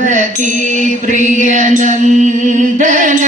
പാർവതി പ്രിയനന്ദന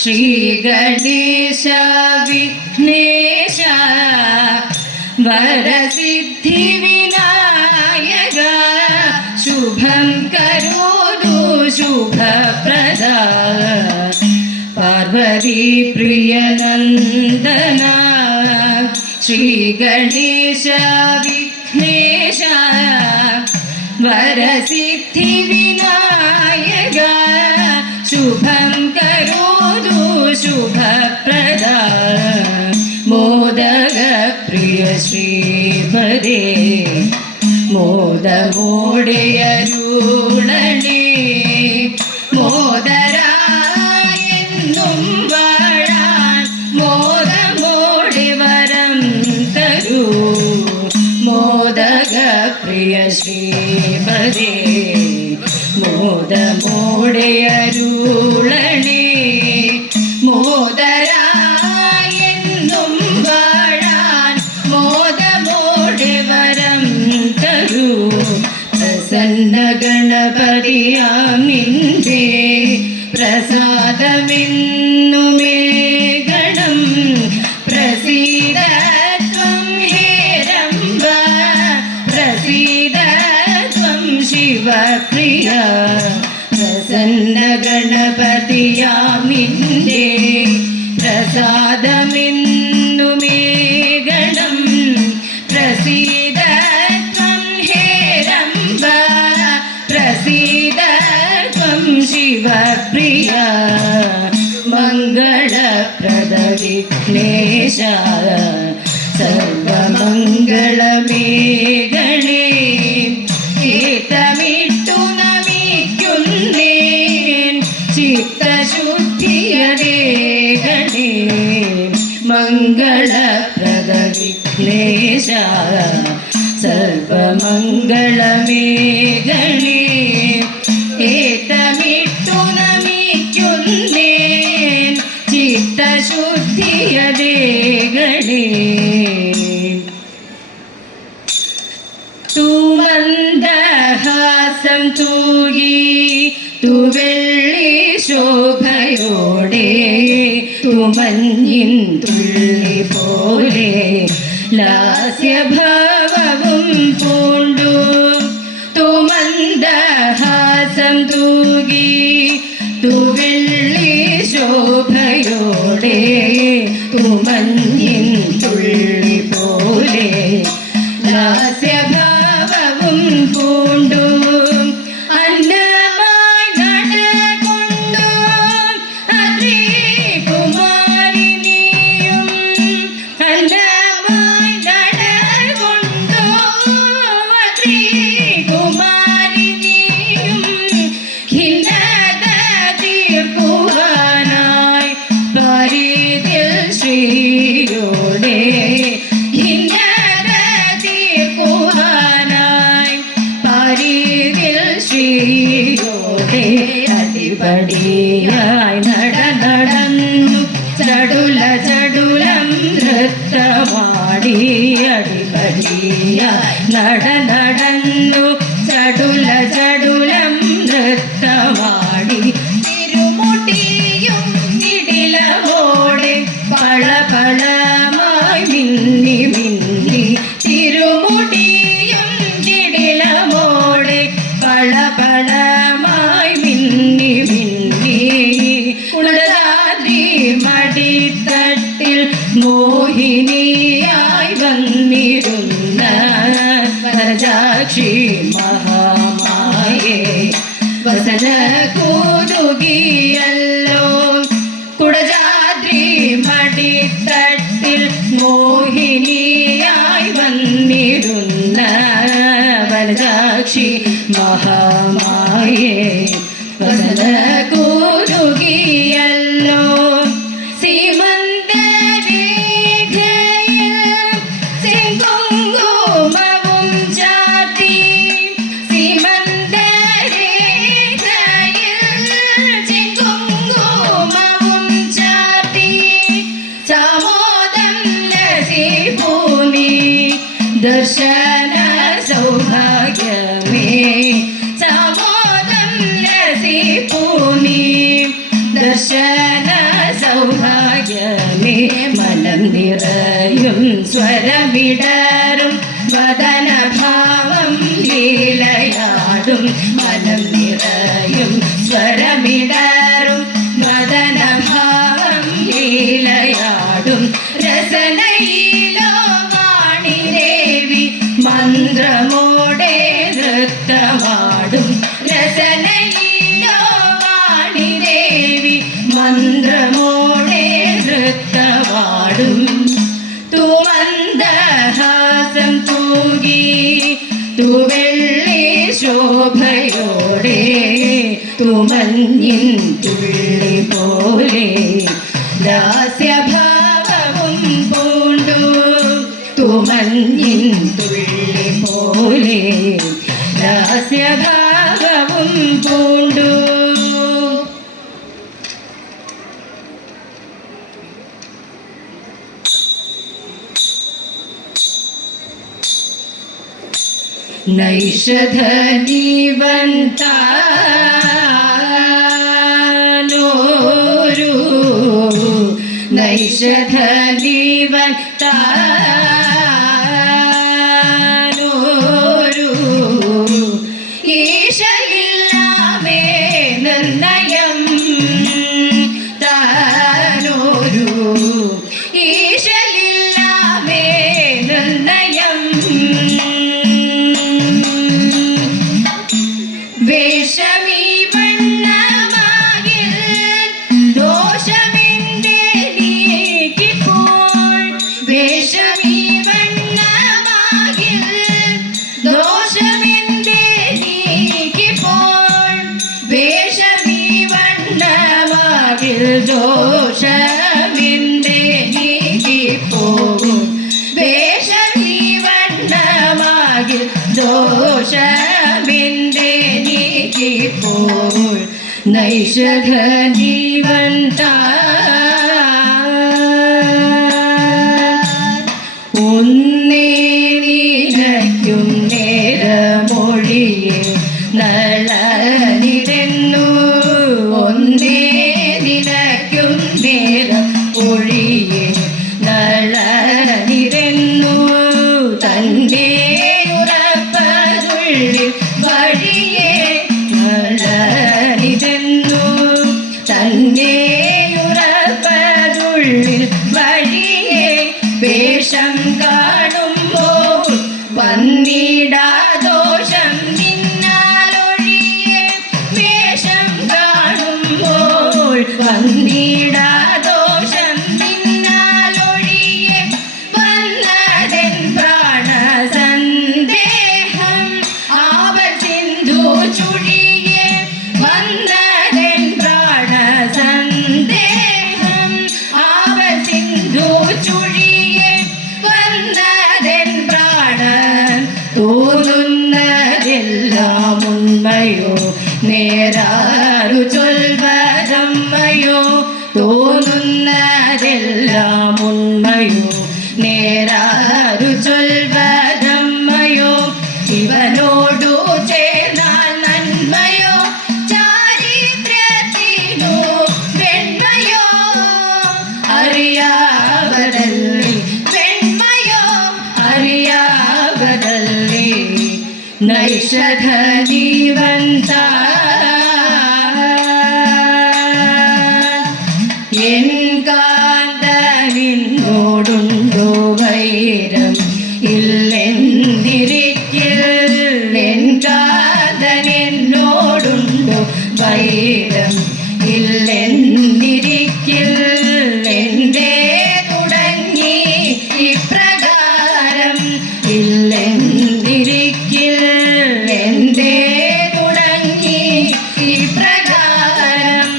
ശ്രീ ഗണേശ വിഘ്നേശ വരസിദ്ധി വിനായക ശുഭം കരോതു ശുഭപ്രദ പാർവതി പ്രിയനന്ദന ശ്രീ ഗണേശ വിഘ്നേശ വരസിദ്ധി വിനായക ശുഭം കരോതു ശുഭപ്രദ മോദക പ്രിയ ശ്രീപദേ മോദമോടെയരുളണേ മോദരായെന്നും വാഴാൻ മോദമോടെ വരം തരൂ മോദക പ്രിയ ശ്രീപദേ മോദമോടെയരുളണേ മോദരായെന്നും വാഴാൻ മോദമോടെ വരം തരൂ പ്രസന്ന ഗണപതിയാം നിന്റെ പ്രസാദമെന്നുമേ ഗണം പ്രസീദ ത്വം ഹേരംബ പ്രസീദ ത്വം ശിവപ്രിയ പ്രസന്ന ഗണപതിയാം നിന്റെ പ്രസാദമെന്നുമേ ഗണം പ്രസീദ ത്വം ഹേരംബ പ്രസീദ ത്വം ശിവപ്രിയ മംഗളപ്രദ വിഘ്നേശ സർവമംഗളമേ ഗണേ ഏതമിട്ടു നമിക്കുന്നേൻ ചിത്തശുദ്ധിയതേ ഗണേ മംഗളപ്രദ വിഘ്നേശ സർവമംഗളമേ ഗണേ ഏതമിട്ടു നമിക്കുന്നേൻ ചിത്തശുദ്ധിയതേ ഗണേ തു മന്ദഹാസം തൂകി തു വെള്ളി ശോഭയോടെ തു മഞ്ഞിൻ തുള്ളി പോലെ ലാസ്യഭാവവും പൂണ്ടു തു മന്ദഹാസം തൂകി തു വെള്ളി ശോഭയോടെ തു മഞ്ഞിൻ തുള്ളി പോലെ ലാസ്യഭാവവും പൂണ്ടു അന്നമായി നടകൊണ്ടു അദ്രി കുമാരിനിയും അന്നമായി നടകൊണ്ടു അദ്രി കുമാരിനിയും ഖിന്നത തീർക്കുവാനായി പരിതിൽ ശ്രീയോടെ അടിപടിയായി നടന്നു ചടുല ചടുലം നൃത്തമാടി അടിപടിയായി നടന്നു ചടുല ചടുലം നൃത്തമാടി തിരുമുടിയും ഇടിലമോടെ പളപളമായി മിന്നി മിന്നി തിരുമുടിയും ഇടിലമോടെ പളപളമായി മിന്നി മിന്നി ഉളരാദ്രി മടിത്തട്ടിൽ മോഹിനിയായി വന്നിരുന്ന വരജാക്ഷി മഹാമായേ വസന കൂതുകിയല്ലോ കുടജാദ്രി മടിത്തട്ടിൽ മോഹിനിയായി വന്നിരുന്ന വരജാക്ഷി മഹാമായേ വസന കൂതുകിയല്ലോ സീമന്തരേഖയിൽ ചെങ്കുങ്കുമവും ചാർത്തി സീമന്തരേഖയിൽ ചെങ്കുങ്കുമവും ചാർത്തി സാമോദം ലസിഭൂമി ദർശന സൗഭാഗ്യമേ സാമോ സ്വരമിടറും വദനഭാവം ലീലയാടും മനം നിറയും സ്വരമിടറും വദനഭാവം ലീലയാടും രസനയിലോ വാണിദേവി മന്ത്രമോടെ നൃത്തമാടും രസനയിലോ വാണിദേവി മന്ത്രമോടെ നൃത്തമാടും തുമന്ദഹാസം തൂകി തുവെള്ളി ശോഭയോടെ തുമഞ്ഞിൻ തുള്ളി പോലെ ദാസ്യഭാവവും പൂണ്ടു തുമഞ്ഞിൻ തുള്ളി പോലെ ദാസ്യഭാവവും പൂണ്ടു. നൈഷധനീവന്താനോരു നൈഷധനീവന്താനോരു ഈശയില്ലാമേ നിർണയം താനോരു ഈശയില്ലാമേ നിർണയം വേഷമീ വണ്ണമാകിൽ ദോഷമെന്റെ നീക്കിപ്പോൾ വേഷമീ വണ്ണമാകിൽ ദോഷമെന്റെ നീക്കിപ്പോൾ വേഷമീ വണ്ണമാകിൽ ദോഷമെന്റെ നീക്കിപ്പോകും വേഷമീ വണ്ണമാകിൽ ദോഷമെന്റെ നീക്കിപ്പോൾ നൈഷധനീവന്താ ഒന്നേ നിനയ്ക്കും നേരമൊഴിയെ നളനിരുന്നു ഒന്നേ നിനയ്ക്കും നേരം ഒഴിയെ നളനിരുന്നു തൻ്റെ ഉറപ്പതുള്ളിൽ വഴിയെ നളനിരുന്നു തൻ്റെ ഉറപ്പതുള്ളിൽ വഴിയെ വേഷം കാണുമ്പോൾ വന്നിടാദോഷം നിന്നാലൊഴിയെ വേഷം കാണുമ്പോൾ വന്നിടാദോഷം നിന്നാലൊഴിയെ വന്നതെൻ പ്രാണസന്ദേഹം ആവൽ സിന്ധു ചുഴിയെ വന്നതെൻ പ്രാണസന്ദേഹം ആവൽ സിന്ധു ചുഴിയെ വന്നതെൻ പ്രാണൻ തോന്നുന്നതെല്ലാം ഉണ്മയോ നേരാറു ചൊൽവതമ്മയോ തോന്നുന്നതെല്ലാം ഉണ്മയോ നേരാറു ചൊൽവതമ്മയോ ഇവനോടു ചേർന്നാൽ നന്മയോ ചാരിത്രത്തിനു വെണ്മയോ അറിയാവതല്ലേ വെണ്മയോ അറിയാവതല്ലേ നൈഷധനീവന്താ എൻ കാന്തനിന്നോടുണ്ടോ വൈരം ഇല്ലെന്തിരിക്കിൽ എൻ കാന്തനെന്നോടുണ്ടോ വൈരം ഇല്ലെന്തിരിക്കിൽ എന്റെ തുടങ്ങി ഇപ്രകാരം ഇല്ലെന്തിരിക്കിൽ എന്റെ തുടങ്ങി ഇപ്രകാരം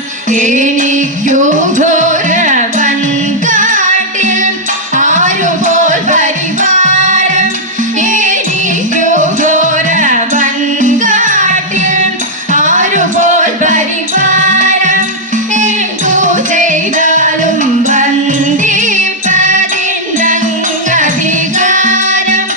എനിക്കു ഘോരവൻ കാട്ടിൽ ആരുപോൽ പരിവാരം എനിക്കു ഘോരവൻ കാട്ടിൽ ആരുപോൽ പരിവാരം എന്തു ചെയ്താലും ബന്ധിപ്പതിനധികാരം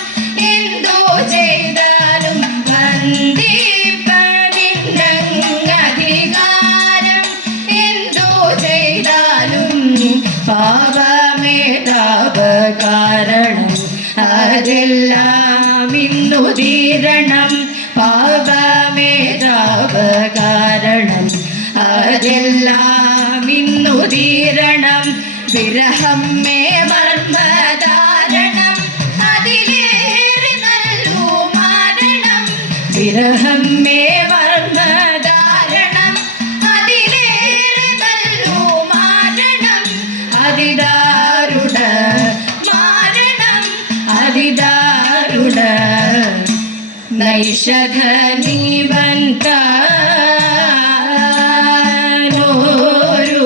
അതെല്ലാം ഇന്നു തീരണം പാപമേതാവ കാരണം അതെല്ലാം ഇന്നു തീരണം വിരഹം മേ മർമ്മധാരണം അതിലേറെ നല്ലു മാരണം വിരഹം മേ മർമ്മധാരണം അതിലേറെ നല്ലു മാരണം അതിദാരുണ മാരണം അതിദാരുണ നൈഷധനിബന്ധനോരു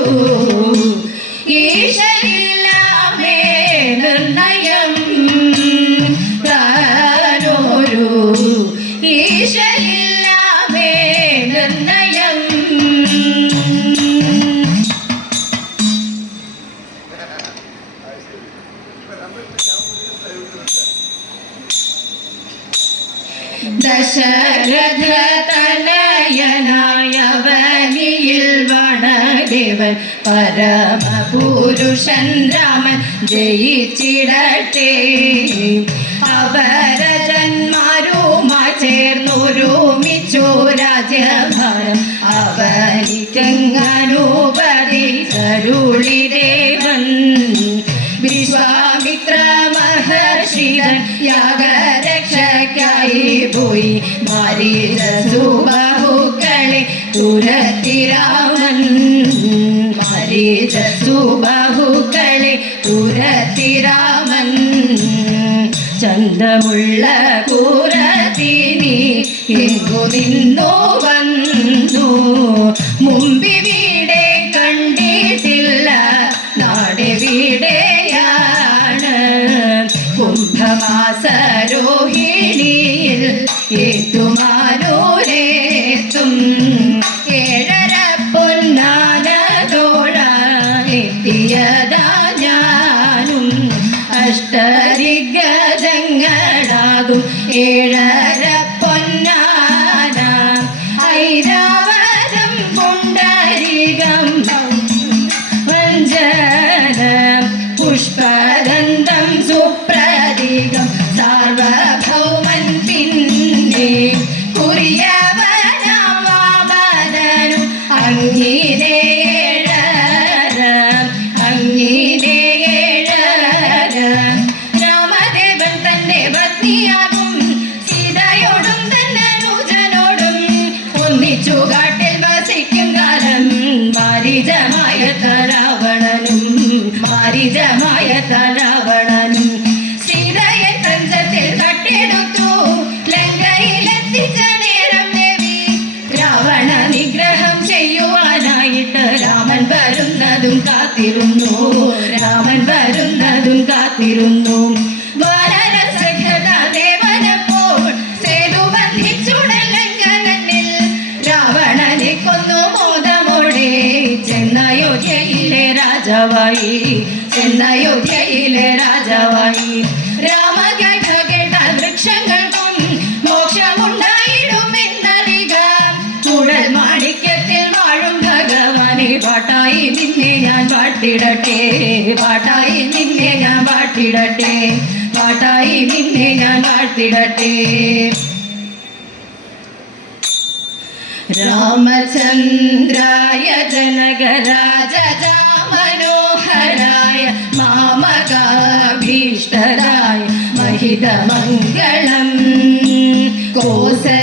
ഈശയില്ലാമേ നിർണയം താനോരു ഈശയില്ലാമേ നിർണയം ദശരഥ തനയനായ വനിയിൽ വടദേവൻ പരമപുരുഷൻ രാമൻ ജയിച്ചിടട്ടെ അവരജന്മാരുമായി ചേർന്നൊരുമിച്ചു രാജ്യഭാരം അവനിക്കങ്ങനുപതി ദേവൻ വിശ്വാമിത്ര മഹർഷിതൻ യാഗരക്ഷയ്ക്കായി പോയി മാരീചസുബാഹുക്കളെ തുരത്തിരാമൻ മാരീചസുബാഹുക്കളെ തുരത്തിരാമൻ ചന്തമുള്ള കൂരത്തിനി എങ്ങു നിന്നു വന്നു മുമ്പിവിടെ കണ്ടിട്ടില്ല നാടെവിടെയാണ് കുംഭമാസരോഹിണിയിൽ ഏറ്റുമാനൂരേത്തും ഏഴര പൊന്നാനതോഴ എത്തിയതാ ഞാനും അഷ്ടദിഗ്ഗജങ്ങളാകും ഏഴര പൊന്നാന ഐരാവതം പുണ്ടരീകം വഞ്ചന പുഷ്പദന്തം സുപ്രതീകം സാർവഭൗമൻ പിന്നെ കുറിയവനാം വാമനനും അങ്ങിനേഴര രാമദേവൻ തന്റെ പത്നിയാകും സീതയോടും തന്നെ അനുജനോടും ഒന്നിച്ചു കാട്ടിൽ വസിക്കും കാലം മാരീചമായ രാവണനും സീതയെ തഞ്ചത്തിൽ കട്ടെടുത്തു ലങ്കയിലെത്തിച്ച നേരം ദേവി രാവണ നിഗ്രഹം ചെയ്യുവാനായിട്ട് രാമൻ വരുന്നതും കാത്തിരുന്നു വാനരസഖ്യത ദേവനപ്പോൾ സേതു ബന്ധിച്ചുടൻ ലങ്കനിൽ രാവണനെ കൊന്നു മോദമോടെ ചെന്നയോധ്യയിലെ രാജാവായി രാമകഥ കേട്ട വൃക്ഷങ്ങൾക്കും മോക്ഷമുണ്ടായിടുമെന്നറിക കൂടൽ മാണിക്യത്തിൽ വാഴും ഭഗവാനെ പാട്ടായി നിന്നെ ഞാൻ പാട്ടിടട്ടെ രാമചന്ദ്രായ ജനകരാജാമനോഹരായ മാമകാഭീഷ്ടരായ മഹിതമംഗളം കോസലേശായ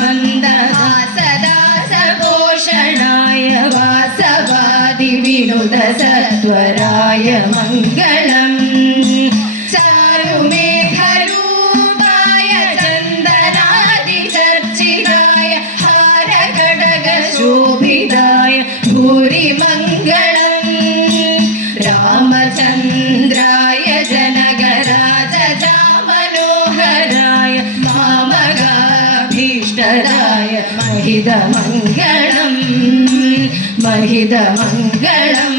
മന്ദഹാസദാസഭൂഷണായ വാസവാദി വിനുത സത്വരായ മംഗളം ചാരുമേഘരൂപായ ചന്ദനാദി ചർച്ചിതായ ഹാരഘടകശോഭിതായ ഭൂരിമംഗളം രാമചന്ദ്രായ ജനകരാജാമനോഹരായ മാമകാഭീഷ്ടരായ മഹിതമംഗളം.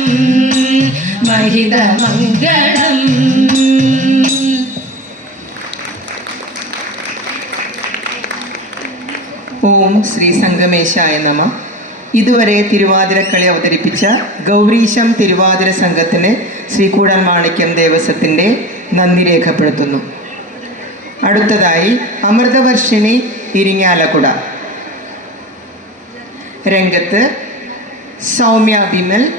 ഓം ശ്രീ സംഗമേശായ നമ. ഇതുവരെ തിരുവാതിരക്കളി അവതരിപ്പിച്ച ഗൗരീശം തിരുവാതിര സംഘത്തിന് ശ്രീ കൂടൽ മാണിക്യം ദേവസ്വത്തിൻ്റെ നന്ദി രേഖപ്പെടുത്തുന്നു. അടുത്തതായി അമൃതവർഷിണി ഇരിങ്ങാലക്കുട. രംഗത്ത് സൗമ്യ വിമൽ,